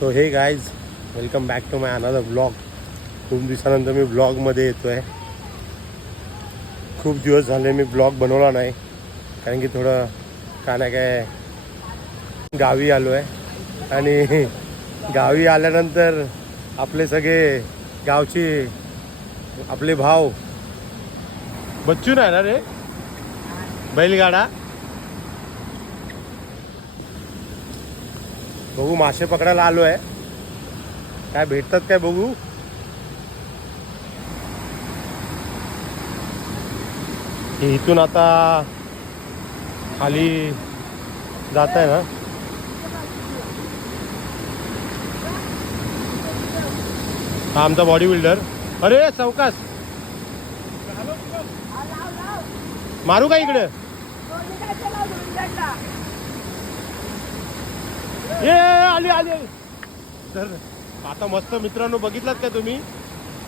So hey guys welcome back to my another blog खूप दिवसानंतर मी ब्लॉगमध्ये येतो आहे खूप दिवस झाले मी ब्लॉग बनवला नाही कारण की थोडं काय ना काय गावी आलो आहे आणि गावी आल्यानंतर आपले सगळे गावचे आपले भाव बच्चू नाही ना रे? बैलगाडा? बघू मासे पकडायला आलो आहे काय भेटतात काय बघू? इथून आता खाली जात आहे ना? हा आमचा बॉडी बिल्डर. अरे चौकास! मारू का इकडे? ये आली आली तर आता मस्त मित्रांनो बघितलात का तुम्ही?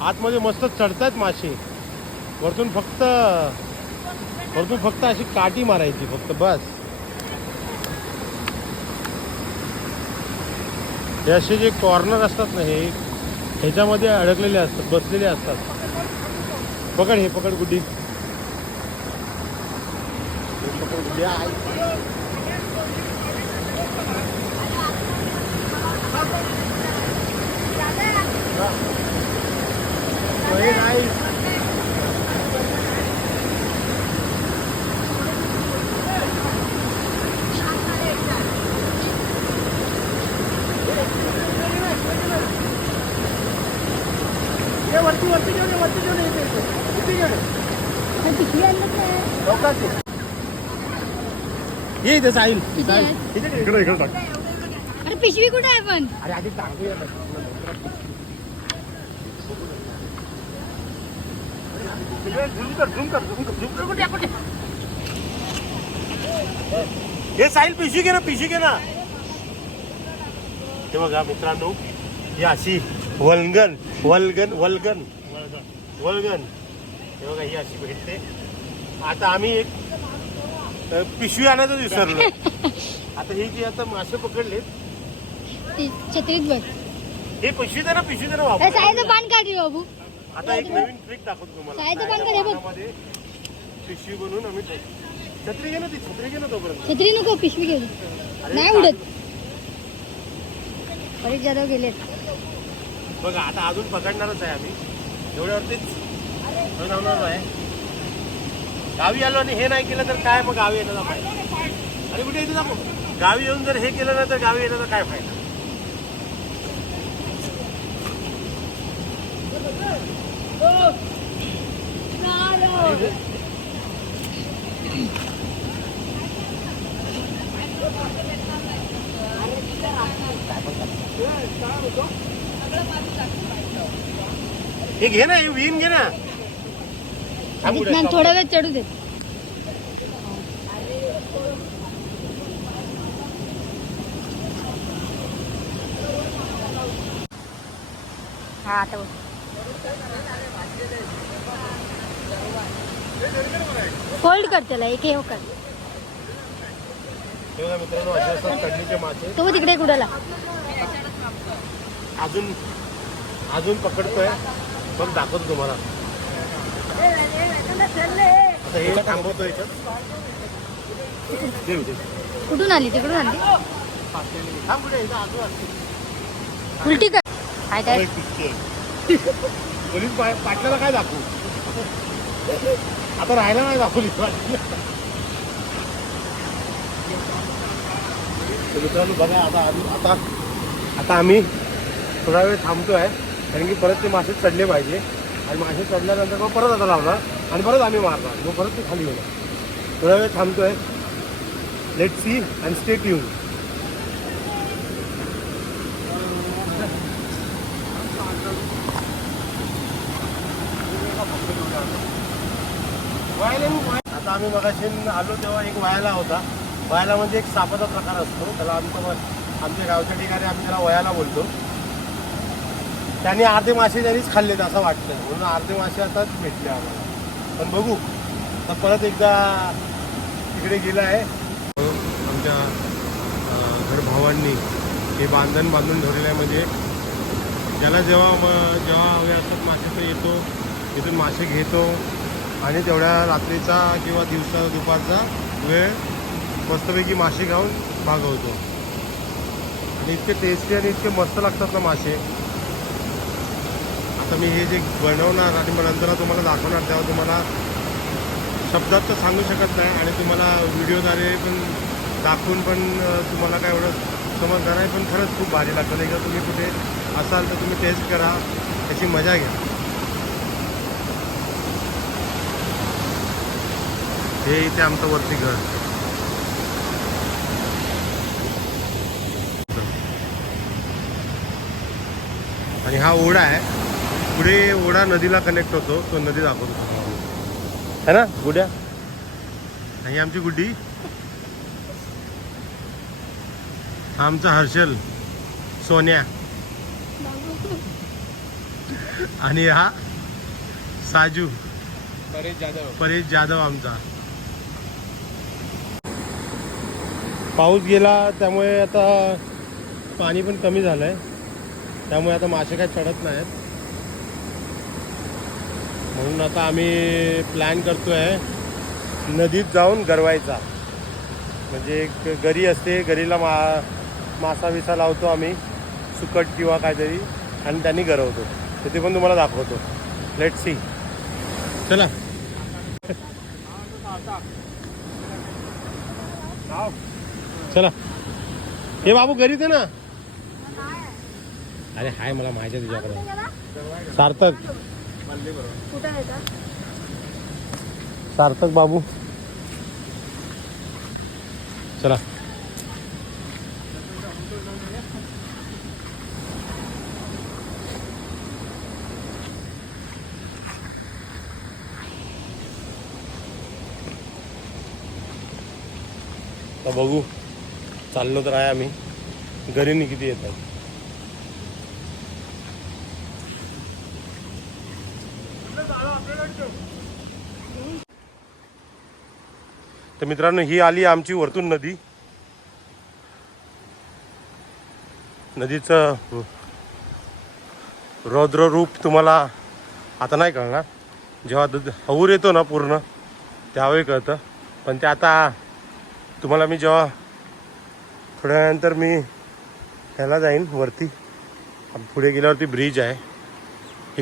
आतमध्ये मस्त चढतायत मासे. वरतून फक्त वरतून फक्त अशी काठी मारायची फक्त बस. हे असे जे कॉर्नर असतात ना हे ह्याच्यामध्ये अडकलेले असतात बसलेले असतात. पकड हे पकड गुड्डी. पकड गुड्डी. आई. Very nice. ये इथे साहिल किती आहे? इकडे इकडे टाक अरे पिशवी कुठे आहे पण? अरे आधी टाकूया झूम कर झूम कर झूम कर झूम कर. कुठे कुठे? हे साहिल पिशवी घे ना पिशवी घे ना. हे बघा मित्रांनो ही अशी वल्गन वल्गन वल्गन. वल्गन. हे बघा ही अशी भेटते. आता आम्ही एक पिशवी आणायचं विसरलो. आता ही जी आता मासे पकडलेत ती छत्रीत बघ हे पिशवी ना पिशवी ना ए, वापर साईचं पान रे बाबू. आता एक नवीन ट्रिक दाखवतो तुम्हाला. साईचं पान साईच्या का रे बघ? पिशवी बनवून आम्ही. छत्री घे ना ती छत्री घे ना तोपर्यंत. छत्री नको पिशवी घेऊ अरे नाही उडत. परीश जाधव गेलेत. बघा आता अजून पकडणारच आहे आम्ही. एवढ्यावरतीच जाणार आहे गावी आलो आणि हे नाही केलं तर काय मग गावी येण्याचा फायदा? आणि कुठे इथे दाखव. गावी येऊन जर हे केलं ना तर गावी येण्याचा काय फायदा? हे घे ना हे विहीन घे ना. विज्ञान थोडा वेळ चढू दे. हा आता फोल्ड कर त्याला एक हे कर. बघा मित्रांनो असे असतात कडलीचे मासे. तो तिकडे कुडाला. अजून अजून पकडतोय. बघ दाखवतो तुम्हाला. आता हे थांबवतो याच्यात दे इथे. कुठून आली? तिकडून आली? थांब कुठे इथं अजून असते. उलटी कर काय काय. पोलीस पा- पाटलाला काय दाखवू? आता राहायला नाही दाखवली. मित्रांनो बघा आता आम्ही आता आता आम्ही थोडा वेळ थांबतो आहे कारण की परत ते मासे चढले पाहिजे. आणि मासे चढल्यानंतर मग परत आता लावणार आणि परत आम्ही मारणार. मग परत ते खाली येणार थोडा वेळ थांबतो आहे लेट सी अँड स्टेट येऊन आता आम्ही मगाशी आलो तेव्हा एक वयाला होता. वयाला म्हणजे एक सापाचा प्रकार असतो. त्याला आमचं आमच्या गावच्या ठिकाणी आम्ही त्याला वयाला बोलतो. त्यांनी अर्धे मासे त्यांनीच खाल्लेत असं वाटतं. म्हणून अर्धे मासे आताच भेटले आम्हाला. पण बघू. तर परत एकदा तिकडे गेला आहे आमच्या घरभावांनी हे बांधण बांधून ठेवलेलं आहे म्हणजे ज्याला जेव्हा जेव्हा हवे असतात मासे तो येतो. तिथून मासे घेतो. आणि तेवढ्या रात्रीचा किंवा दिवसा दुपारचा वेळ मस्तपैकी मासे खाऊन भागवतो आणि इतके टेस्टी आणि इतके मस्त लागतात ना मासे. आता मी हे जे बनवणार आणि मग नंतर तुम्हाला दाखवणार तेव्हा तुम्हाला शब्दात तर सांगू शकत नाही आणि तुम्हाला व्हिडिओद्वारे पण दाखवून पण तुम्हाला काय एवढं समजणार आहे पण खरंच खूप भारी लागतं. एकदा तुम्ही कुठे असाल तर तुम्ही टेस्ट करा त्याची मजा घ्या. हे इथे आमचं वरती घर. आणि हा ओढा आहे. पुढे ओढा नदीला कनेक्ट होतो. तो नदी दाखवतो. है ना? गुड्या? आणि आमची गुड्डी. हा आमचा हर्षल. सोन्या. आणि हा साजू. परेश जाधव. परेश जाधव आमचा. पाऊस गेला त्यामुळे आता पाणी पण कमी झालं आहे त्यामुळे आता मासे काय चढत नाहीत. म्हणून आता आम्ही प्लॅन करतो आहे नदीत जाऊन गरवायचा. म्हणजे एक गरी असते गरीला मा मासा विसा लावतो आम्ही सुकट किंवा काहीतरी आणि त्यांनी गरवतो. तर ते पण तुम्हाला दाखवतो. लेट सी चला. चला. हे बाबू घरीच आहे ना? अरे हाय मला माहिती आहे तुझ्याकडे. सार्थक. सार्थक बाबू. चला. तर बघू. चाललो तर आहे आम्ही. घरी किती येत आहे? तर मित्रांनो ही आली आमची वरतून नदी. नदीचं रौद्र रूप तुम्हाला आता नाही कळणार. जेव्हा दूध हौर येतो ना पूर्ण त्यावेळी कळतं. पण ते आता तुम्हाला मी जेव्हा थोड्या वेळानंतर मी ह्याला जाईन वरती. पुढे गेल्यावरती ब्रिज आहे.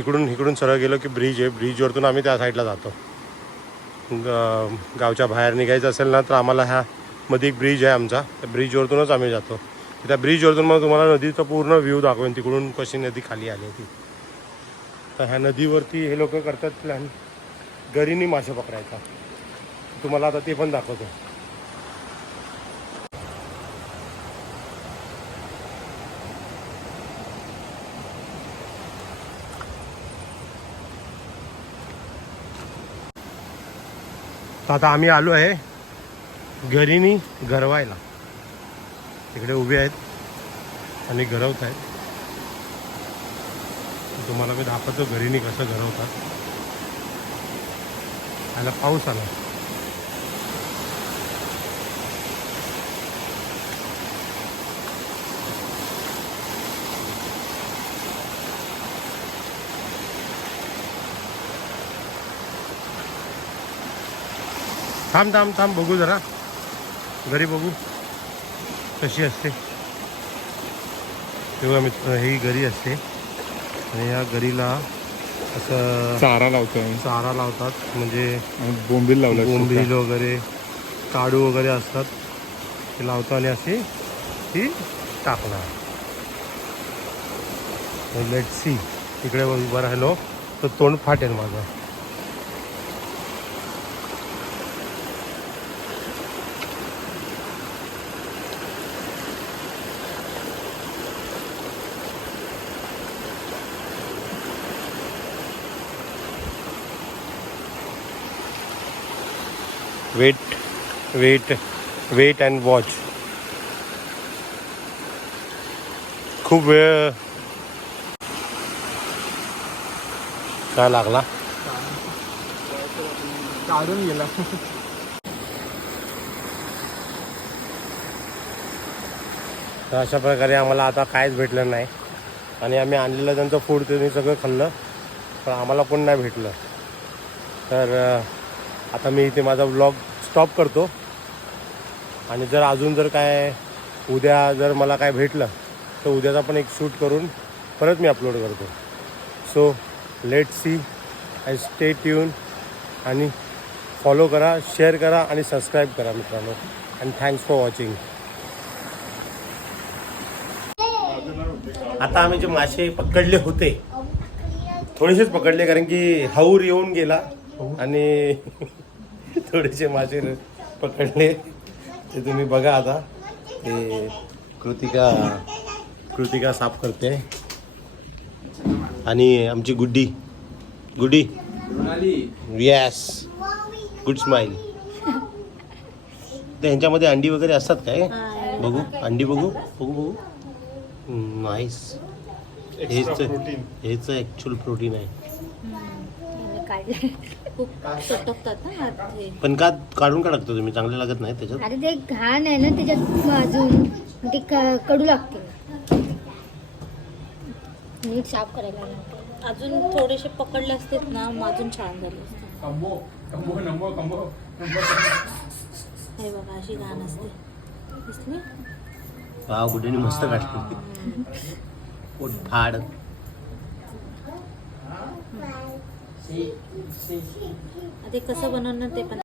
इकडून इकडून सरळ गेलो की ब्रिज आहे. ब्रिजवरतून आम्ही त्या साईडला जातो. ग- गावच्या बाहेर निघायचं असेल ना तर आम्हाला ह्या मध्ये एक ब्रिज आहे आमचा. त्या ब्रिजवरतूनच आम्ही जातो. त्या ब्रिजवरतून मग तुम्हाला नदीचा पूर्ण व्ह्यू दाखवेन. तिकडून कशी नदी खाली आली ती तर ह्या नदीवरती हे लोक करतात प्लॅन गरीनी मासे पकडायचा. तुम्हाला आता ते पण दाखवतो. तर आता आम्ही आलो आहे घरीनी गरवायला तिकडे उभे आहेत आणि गरवत आहेत. तुम्हाला मी दाखवतो घरीनी कसं गरवतात आला पाऊस आला. थांब थांब थांब बघू जरा. घरी बघू. कशी असते. तेव्हा मित्र ही घरी असते. आणि या घरीला असं चारा लावतोय चारा लावतात. म्हणजे बोंबील लावलं बोंबील वगैरे काडू वगैरे असतात. ते लावतो आणि अशी ती टाकणार. लेट सी इकडे उभं राहिलो. तर तोंड फाटेल माझं. Wait wait wait and watch खूप वेळ काय लागला? काढून गेला. तर अशा प्रकारे आम्हाला आता काहीच भेटलं नाही. आणि आम्ही आणलेलं त्यांचं फूड त्यांनी सगळं खाल्लं. पण आम्हाला पण नाही भेटलं. तर आता मी इथे माझा ब्लॉग स्टॉप करतो. आणि जर अजून जर काय उद्या जर मला काय भेटलं तर उद्याचा पण एक शूट करून परत मी अपलोड करतो. So let see I stay tune आणि फॉलो करा शेअर करा आणि सबस्क्राईब करा मित्रांनो. आणि थँक्स फॉर वॉचिंग आता आम्ही जे मासे पकडले होते थोडेसेच पकडले कारण की हाऊर येऊन गेला. आणि थोडेसे मासे पकडले. ते तुम्ही बघा आता. ते कृतिका कृतिका साफ करते. आणि आमची Guddi. Guddi. Yes good smile तर ह्यांच्यामध्ये अंडी वगैरे असतात काय? बघू. अंडी बघू. बघू बघू. नाईस हेच हेच ॲक्च्युअल प्रोटीन आहे. काढले. खूप सटकतात ना. पण का काढून का टाकतो तुम्ही? चांगले लागत नाही त्याच्यात? अरे ते घाण आहे ना त्याच्यात अजून ते क- कडू लागते. नीट साफ करायला लागतं. अजून थोडेसे पकडले असते ना मग अजून छान झाले असते. कंबो कंबो नंबो कंबो. हे बघा अशी घाण असते. दिसली वाव गुड्डीने मस्त काढली. पोट फाड. ते कसं बनवणार ते पण